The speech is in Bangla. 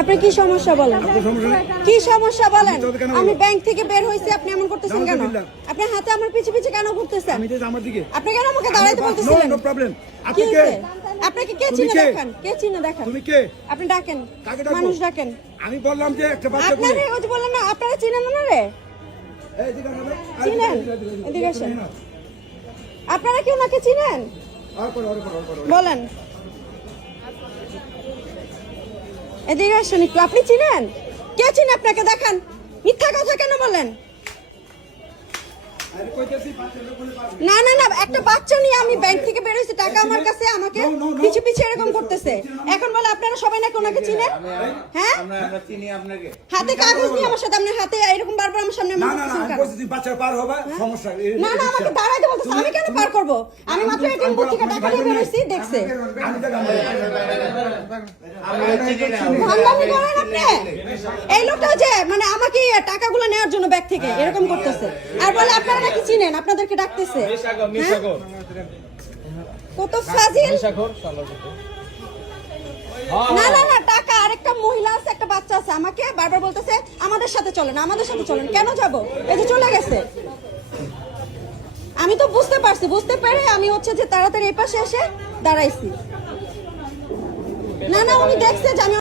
আপনার কি সমস্যা বলেন? কি সমস্যা বলেন? আমি ব্যাংক থেকে বের হইছি, আপনি এমন করতেছেন কেন? আপনি হাতে আমার পিছে পিছে কেন ঘুরতেছেন? আপনি কেন আমাকে দাঁড়াইতে বলতেছিলেন? আপনাকে কে চিনে দেখান? কে চিনে দেখান? তুমি কে? আপনি ডাকেন, মানুষ ডাকেন। আমি বললাম যে একটা বাচ্চা আপনারে ওই যে বললেন না, আপনারা চিনেন না রে? চিনেন? এদিকে আসেন। আপনারা কি ওনাকে চিনেন? বলেন, এদিকে আসুন একটু। আপনি চিনেন? কে চিনে আপনাকে? দেখান। মিথ্যা কথা কেন বলেন? না না না, একটা বাচ্চা নিয়ে আমি ব্যাংক থেকে বের হয়েছি, টাকা আমার কাছে, আমাকে পিছু পিছু এরকম করতেছে। এখন বলে আপনারা সবাই নাকি ওনাকে চিনেন? হ্যাঁ, হাতে কাগজ নিয়ে আমার সাথে, আপনার হাতে এরকম বারবার আমার সামনে। না না, আমাকে দাঁড়াইতে বলতেছে। আমি কেন পার করব? আমি মাত্র এটিএম বুথ থেকে টাকা নিয়ে বের হয়েছি, দেখছে। ভান্ডামি করেন আপনি। এই লোকটা যে মানে আমাকে টাকাগুলো নেওয়ার জন্য ব্যাগ থেকে এরকম করতেছে, আর বলে আপনারা নাকি চিনেন, আপনাদেরকে ডাকতেছে। কত ফাজিল। না না না, টাকা আরেকটা মহিলা আছে, একটা বাচ্চা আছে, আমাকে বারবার বলতেছে আমাদের সাথে চলেন, আমাদের সাথে চলেন। কেন যাব? এই যে চলে গেছে। আমি তো বুঝতে পারছি, বুঝতে পেরে আমি হচ্ছে যে তাড়াতাড়ি এই পাশে এসে দাঁড়াইছি। না না, উনি দেখছে যে আমি